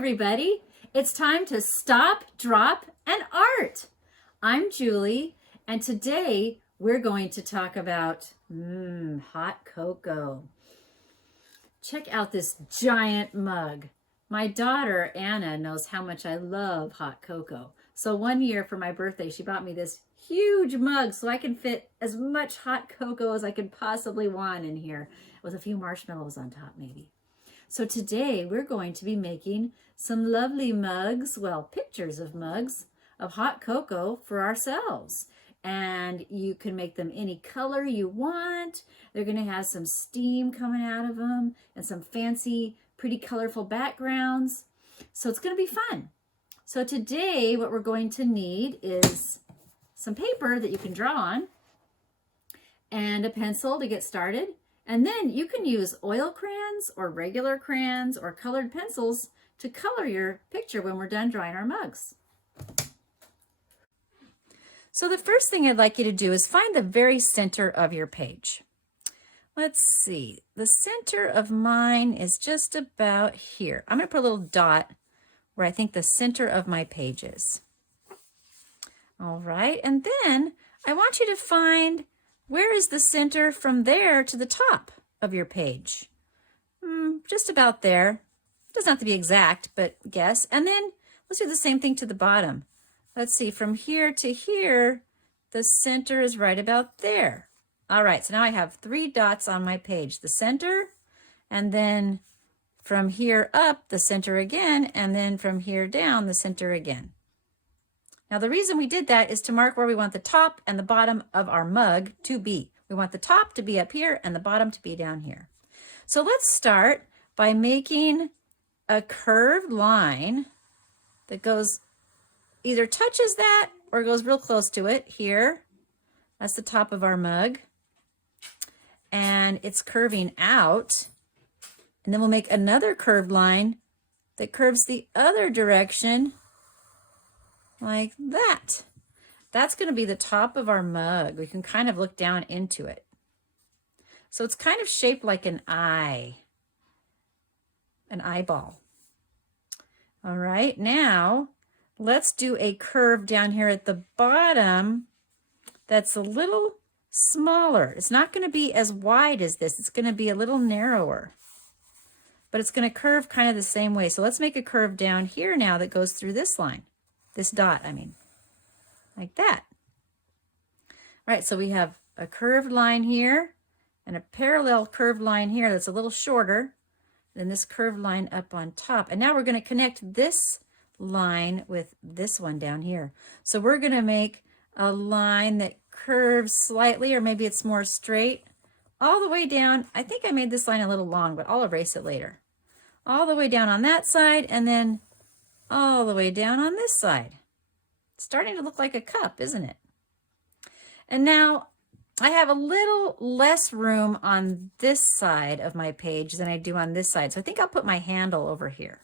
everybody. It's time to stop, drop, and art. I'm Julie, and today we're going to talk about hot cocoa. Check out this giant mug. My daughter, Anna, knows how much I love hot cocoa. So one year for my birthday, she bought me this huge mug so I can fit as much hot cocoa as I could possibly want in here, with a few marshmallows on top maybe. So today we're going to be making some lovely mugs, well, pictures of mugs of hot cocoa for ourselves. And you can make them any color you want. They're going to have some steam coming out of them and some fancy, pretty colorful backgrounds. So it's going to be fun. So today what we're going to need is some paper that you can draw on and a pencil to get started. And then you can use oil crayons or regular crayons or colored pencils to color your picture when we're done drawing our mugs. So the first thing I'd like you to do is find the very center of your page. Let's see, the center of mine is just about here. I'm going to put a little dot where I think the center of my page is. All right, and then I want you to find where is the center from there to the top of your page? Just about there. It doesn't have to be exact, but guess. And then let's do the same thing to the bottom. Let's see, from here to here, the center is right about there. All right, so now I have 3 dots on my page. The center, and then from here up, the center again, and then from here down, the center again. Now the reason we did that is to mark where we want the top and the bottom of our mug to be. We want the top to be up here and the bottom to be down here. So let's start by making a curved line that goes, either touches that or goes real close to it here. That's the top of our mug. And it's curving out. And then we'll make another curved line that curves the other direction like that. That's going to be the top of our mug. We can kind of look down into it. So it's kind of shaped like an eye, an eyeball. All right, now let's do a curve down here at the bottom that's a little smaller. It's not going to be as wide as this. It's going to be a little narrower, but it's going to curve kind of the same way. So let's make a curve down here now that goes through this line. This dot, I mean, like that. All right, so we have a curved line here and a parallel curved line here that's a little shorter than this curved line up on top. And now we're going to connect this line with this one down here. So we're going to make a line that curves slightly, or maybe it's more straight, all the way down. I think I made this line a little long, but I'll erase it later. All the way down on that side, and then all the way down on this side. It's starting to look like a cup, isn't it? And now I have a little less room on this side of my page than I do on this side. So I think I'll put my handle over here.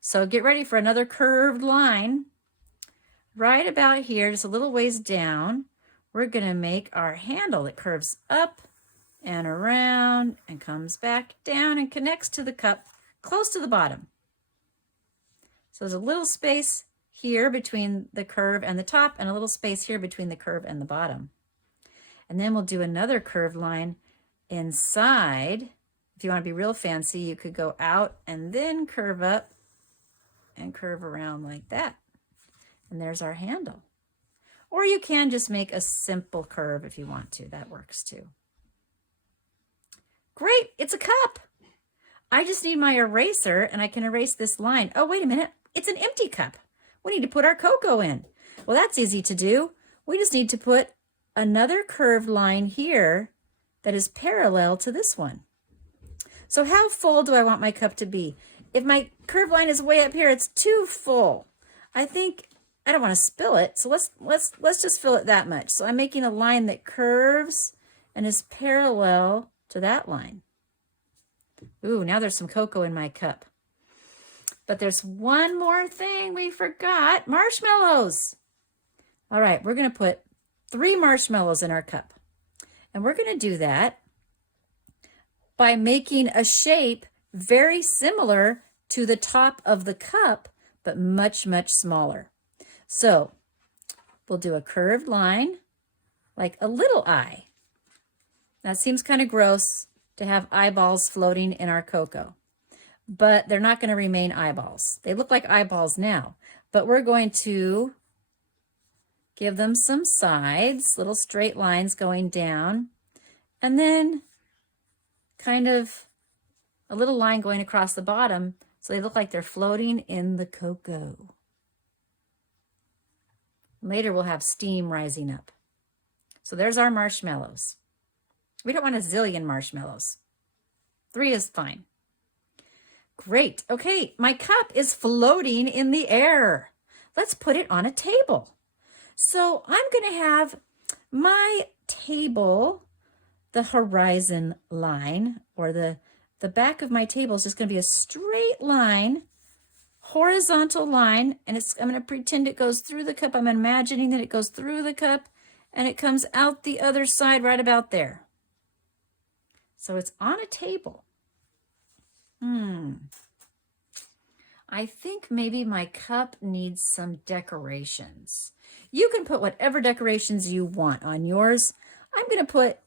So get ready for another curved line. Right about here, just a little ways down, we're going to make our handle that curves up and around and comes back down and connects to the cup close to the bottom. So there's a little space here between the curve and the top, and a little space here between the curve and the bottom. And then we'll do another curved line inside. If you want to be real fancy, you could go out and then curve up and curve around like that. And there's our handle. Or you can just make a simple curve if you want to. That works too. Great, it's a cup. I just need my eraser and I can erase this line. Oh, wait a minute. It's an empty cup. We need to put our cocoa in. Well, that's easy to do. We just need to put another curved line here that is parallel to this one. So how full do I want my cup to be? If my curved line is way up here, it's too full. I think I don't want to spill it. So let's just fill it that much. So I'm making a line that curves and is parallel to that line. Ooh, now there's some cocoa in my cup. But there's one more thing we forgot, marshmallows. All right, we're going to put 3 marshmallows in our cup. And we're going to do that by making a shape very similar to the top of the cup, but much, much smaller. So we'll do a curved line, like a little eye. That seems kind of gross to have eyeballs floating in our cocoa, but they're not going to remain eyeballs. They look like eyeballs now, but we're going to give them some sides, little straight lines going down, and then kind of a little line going across the bottom so they look like they're floating in the cocoa. Later we'll have steam rising up. So there's our marshmallows. We don't want a zillion marshmallows. 3 is fine. Great. Okay, my cup is floating in the air. Let's put it on a table. So I'm going to have my table, the horizon line, or the back of my table is just going to be a straight line, horizontal line, and I'm going to pretend it goes through the cup. I'm imagining that it goes through the cup and it comes out the other side right about there. So it's on a table. I think maybe my cup needs some decorations. You can put whatever decorations you want on yours. I'm going to put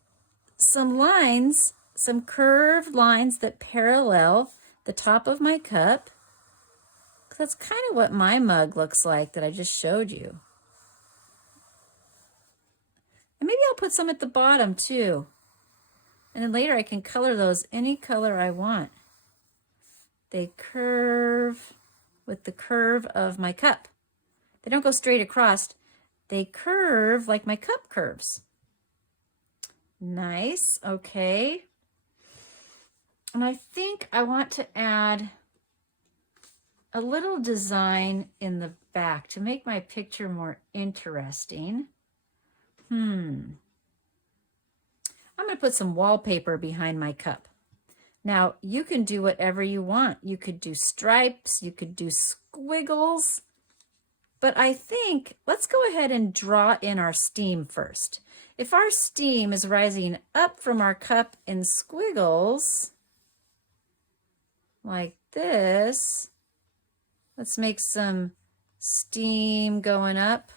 some lines, some curved lines that parallel the top of my cup. That's kind of what my mug looks like that I just showed you. And maybe I'll put some at the bottom too. And then later I can color those any color I want. They curve with the curve of my cup. They don't go straight across. They curve like my cup curves. Nice, okay. And I think I want to add a little design in the back to make my picture more interesting. I'm going to put some wallpaper behind my cup. Now, you can do whatever you want. You could do stripes, you could do squiggles, but I think let's go ahead and draw in our steam first. If our steam is rising up from our cup in squiggles, like this, let's make some steam going up.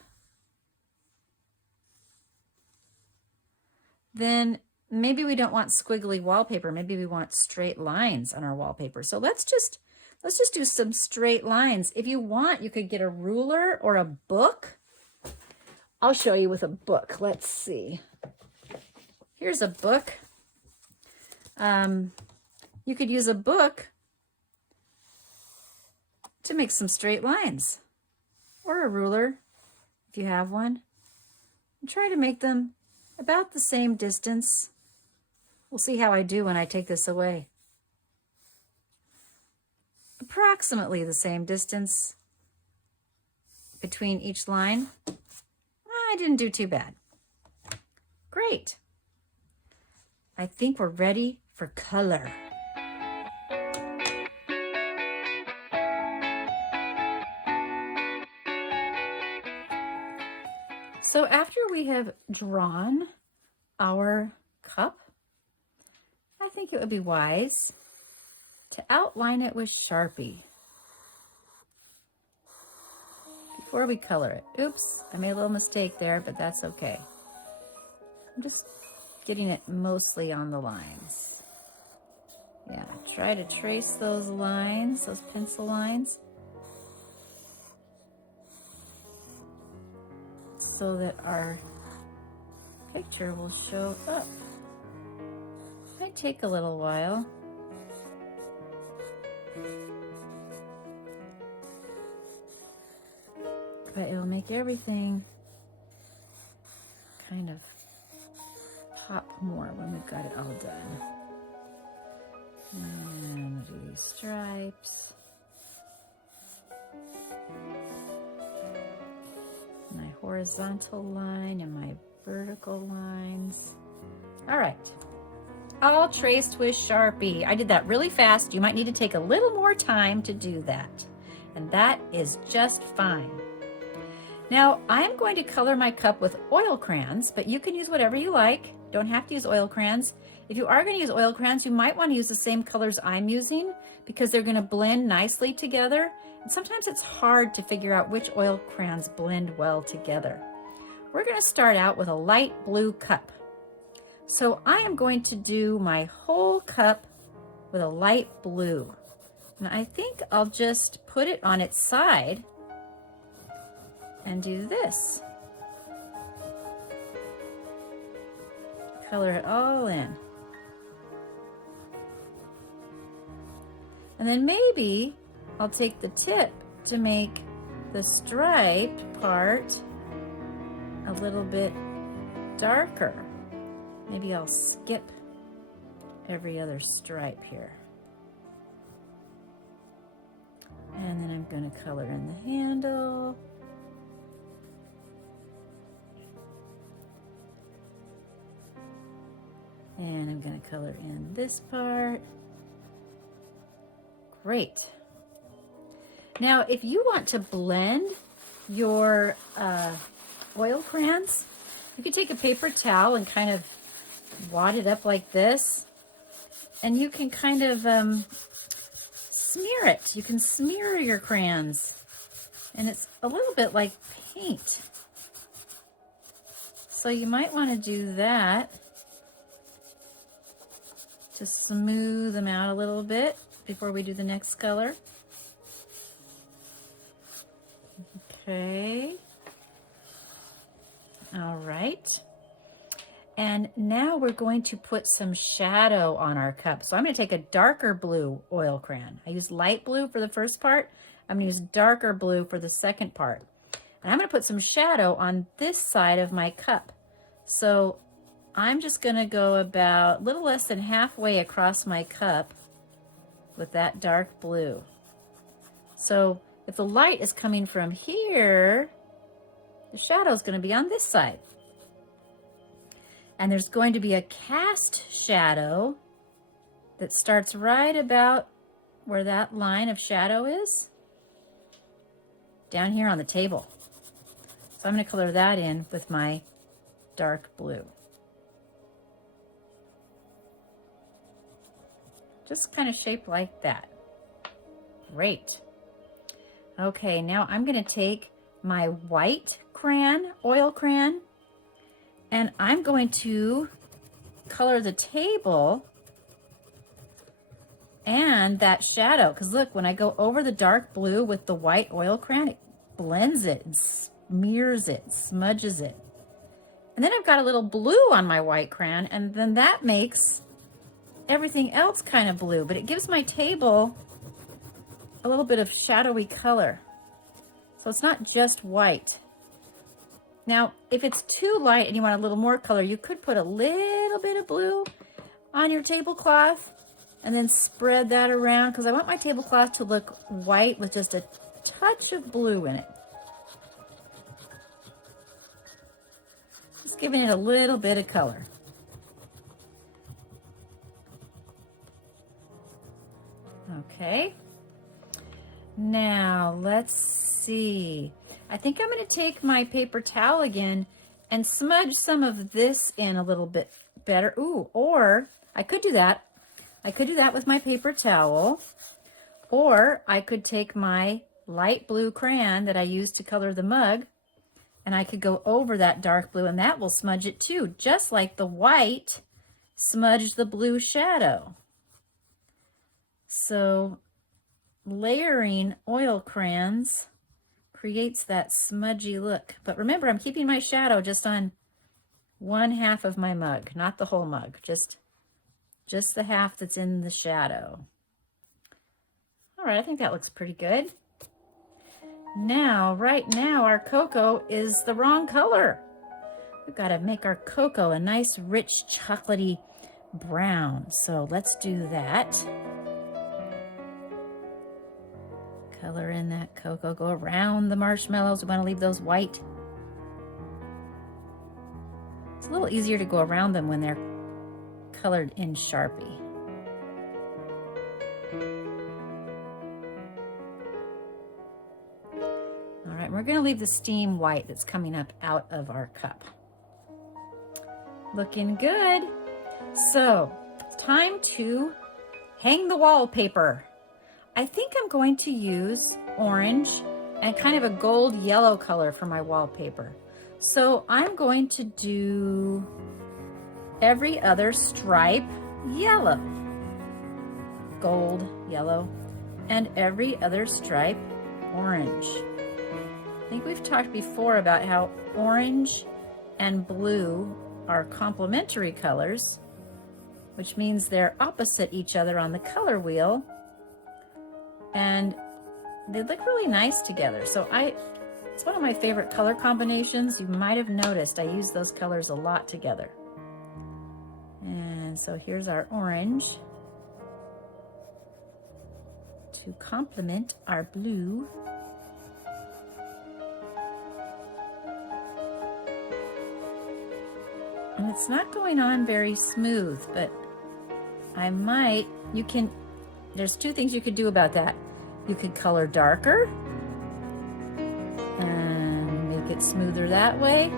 Then maybe we don't want squiggly wallpaper. Maybe we want straight lines on our wallpaper. So let's just do some straight lines. If you want, you could get a ruler or a book. I'll show you with a book. Let's see. Here's a book. You could use a book to make some straight lines, or a ruler if you have one. And try to make them about the same distance. We'll see how I do when I take this away. Approximately the same distance between each line. I didn't do too bad. Great. I think we're ready for color. So after we have drawn our cup, I think it would be wise to outline it with Sharpie before we color it. Oops, I made a little mistake there, but that's okay. I'm just getting it mostly on the lines. Yeah, try to trace those lines, those pencil lines, so that our picture will show up. Might take a little while. But it'll make everything kind of pop more when we've got it all done. And we'll do these stripes. My horizontal line and my vertical lines. All right. All traced with Sharpie. I did that really fast. You might need to take a little more time to do that. And that is just fine. Now, I'm going to color my cup with oil crayons, but you can use whatever you like. Don't have to use oil crayons. If you are going to use oil crayons, you might want to use the same colors I'm using, because they're going to blend nicely together. And sometimes it's hard to figure out which oil crayons blend well together. We're going to start out with a light blue cup. So I am going to do my whole cup with a light blue. And I think I'll just put it on its side and do this. Color it all in. And then maybe I'll take the tip to make the striped part a little bit darker. Maybe I'll skip every other stripe here. And then I'm going to color in the handle. And I'm going to color in this part. Great. Now, if you want to blend your oil crayons, you can take a paper towel and kind of wad it up like this. And you can kind of smear it. You can smear your crayons. And it's a little bit like paint. So you might want to do that to smooth them out a little bit before we do the next color. Okay. All right. And now we're going to put some shadow on our cup. So I'm going to take a darker blue oil crayon. I used light blue for the first part. I'm going to use darker blue for the second part. And I'm going to put some shadow on this side of my cup. So I'm just going to go about a little less than halfway across my cup with that dark blue. So if the light is coming from here, the shadow is going to be on this side. And there's going to be a cast shadow that starts right about where that line of shadow is, down here on the table. So I'm going to color that in with my dark blue. Just kind of shaped like that. Great. Okay, now I'm going to take my white crayon, oil crayon, and I'm going to color the table and that shadow. Because look, when I go over the dark blue with the white oil crayon, it blends it and smears it, smudges it. And then I've got a little blue on my white crayon, and then that makes everything else kind of blue, but it gives my table a little bit of shadowy color. So it's not just white. Now, if it's too light and you want a little more color, you could put a little bit of blue on your tablecloth and then spread that around, because I want my tablecloth to look white with just a touch of blue in it. Just giving it a little bit of color. Okay. Now, let's see. I think I'm going to take my paper towel again and smudge some of this in a little bit better. Ooh, or I could do that. I could do that with my paper towel. Or I could take my light blue crayon that I used to color the mug, and I could go over that dark blue, and that will smudge it too, just like the white smudged the blue shadow. So layering oil crayons creates that smudgy look. But remember, I'm keeping my shadow just on one half of my mug, not the whole mug, just the half that's in the shadow. All right, I think that looks pretty good. Now, right now, our cocoa is the wrong color. We've got to make our cocoa a nice, rich, chocolatey brown. So let's do that. Color in that cocoa, go around the marshmallows. We want to leave those white. It's a little easier to go around them when they're colored in Sharpie. All right, we're going to leave the steam white that's coming up out of our cup. Looking good. So it's time to hang the wallpaper. I think I'm going to use orange and kind of a gold yellow color for my wallpaper. So I'm going to do every other stripe yellow, gold, yellow, and every other stripe orange. I think we've talked before about how orange and blue are complementary colors, which means they're opposite each other on the color wheel, and they look really nice together. So it's one of my favorite color combinations. You might have noticed I use those colors a lot together. And so here's our orange to complement our blue. And it's not going on very smooth, but there's two things you could do about that. You could color darker and make it smoother that way.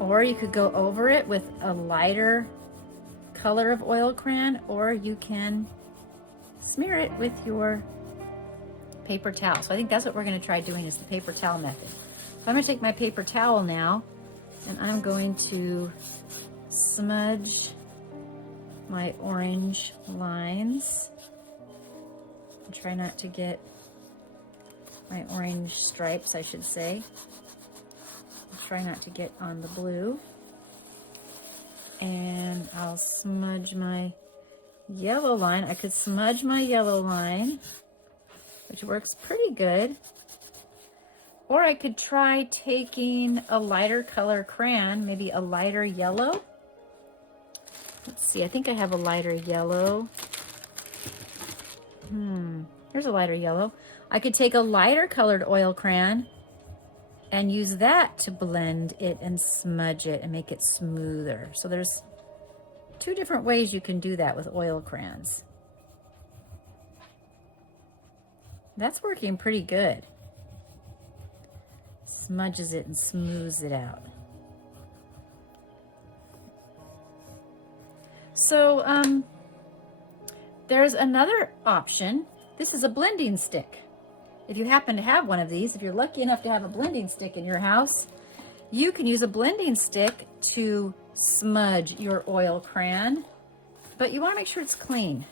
Or you could go over it with a lighter color of oil crayon, or you can smear it with your paper towel. So I think that's what we're going to try doing, is the paper towel method. So I'm going to take my paper towel now, and I'm going to smudge my orange lines. And try not to get my orange stripes, I should say. Try not to get on the blue. And I'll smudge my yellow line. I could smudge my yellow line, which works pretty good. Or I could try taking a lighter color crayon, maybe a lighter yellow. Let's see, I think I have a lighter yellow. Here's a lighter yellow. I could take a lighter colored oil crayon and use that to blend it and smudge it and make it smoother. So there's two different ways you can do that with oil crayons. That's working pretty good. Smudges it and smooths it out. So there's another option. This is a blending stick. If you happen to have one of these, if you're lucky enough to have a blending stick in your house, you can use a blending stick to smudge your oil crayon, but you want to make sure it's clean.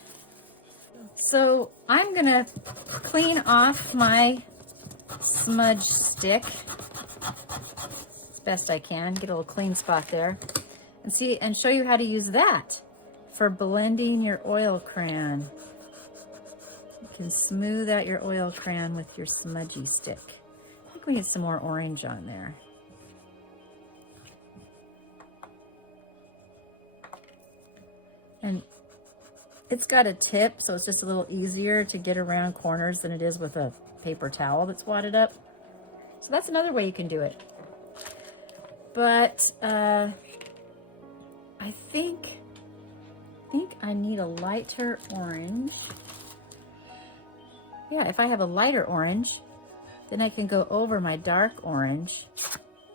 So I'm going to clean off my smudge stick as best I can, get a little clean spot there, and show you how to use that for blending your oil crayon. You can smooth out your oil crayon with your smudgy stick. I think we need some more orange on there. And it's got a tip, so it's just a little easier to get around corners than it is with a paper towel that's wadded up. So that's another way you can do it. But I think I need a lighter orange. Yeah, if I have a lighter orange, then I can go over my dark orange.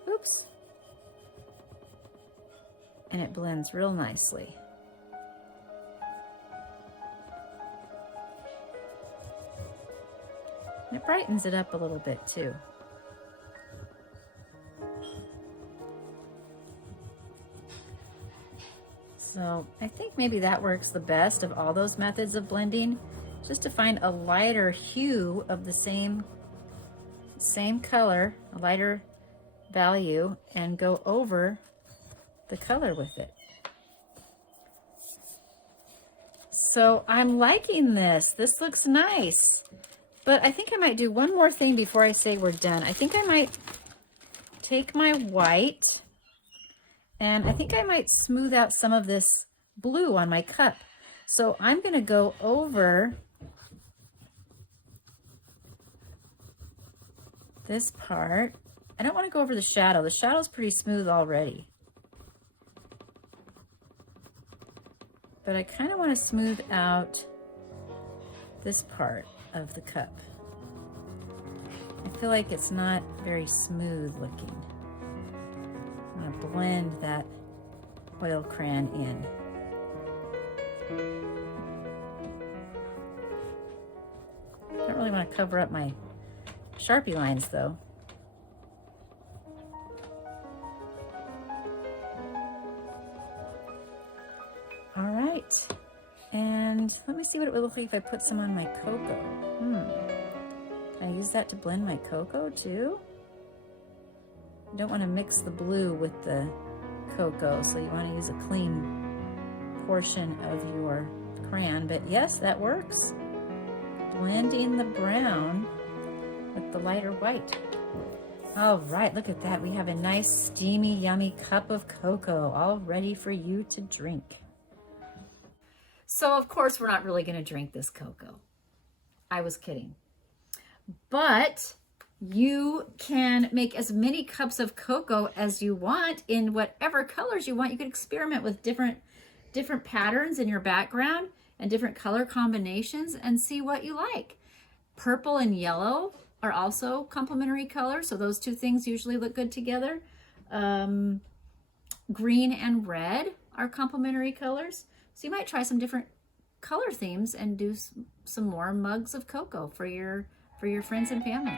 Oops. And it blends real nicely. And it brightens it up a little bit too. So I think maybe that works the best of all those methods of blending, just to find a lighter hue of the same color, a lighter value, and go over the color with it. So I'm liking this. This looks nice. But I think I might do one more thing before I say we're done. I think I might take my white, and I think I might smooth out some of this blue on my cup. So I'm going to go over this part. I don't want to go over the shadow. The shadow's pretty smooth already. But I kind of want to smooth out this part of the cup. I feel like it's not very smooth looking. I'm going to blend that oil crayon in. cover up my Sharpie lines though. All right, and let me see what it would look like if I put some on my cocoa. Can I use that to blend my cocoa too? You don't want to mix the blue with the cocoa, so you want to use a clean portion of your crayon, but yes, that works. Blending the brown with the lighter white. All right, look at that. We have a nice, steamy, yummy cup of cocoa all ready for you to drink. So, of course, we're not really going to drink this cocoa. I was kidding. But you can make as many cups of cocoa as you want in whatever colors you want. You can experiment with different patterns in your background and different color combinations and see what you like. Purple and yellow are also complementary colors, so those two things usually look good together. Green and red are complementary colors, so you might try some different color themes and do some more mugs of cocoa for your friends and family.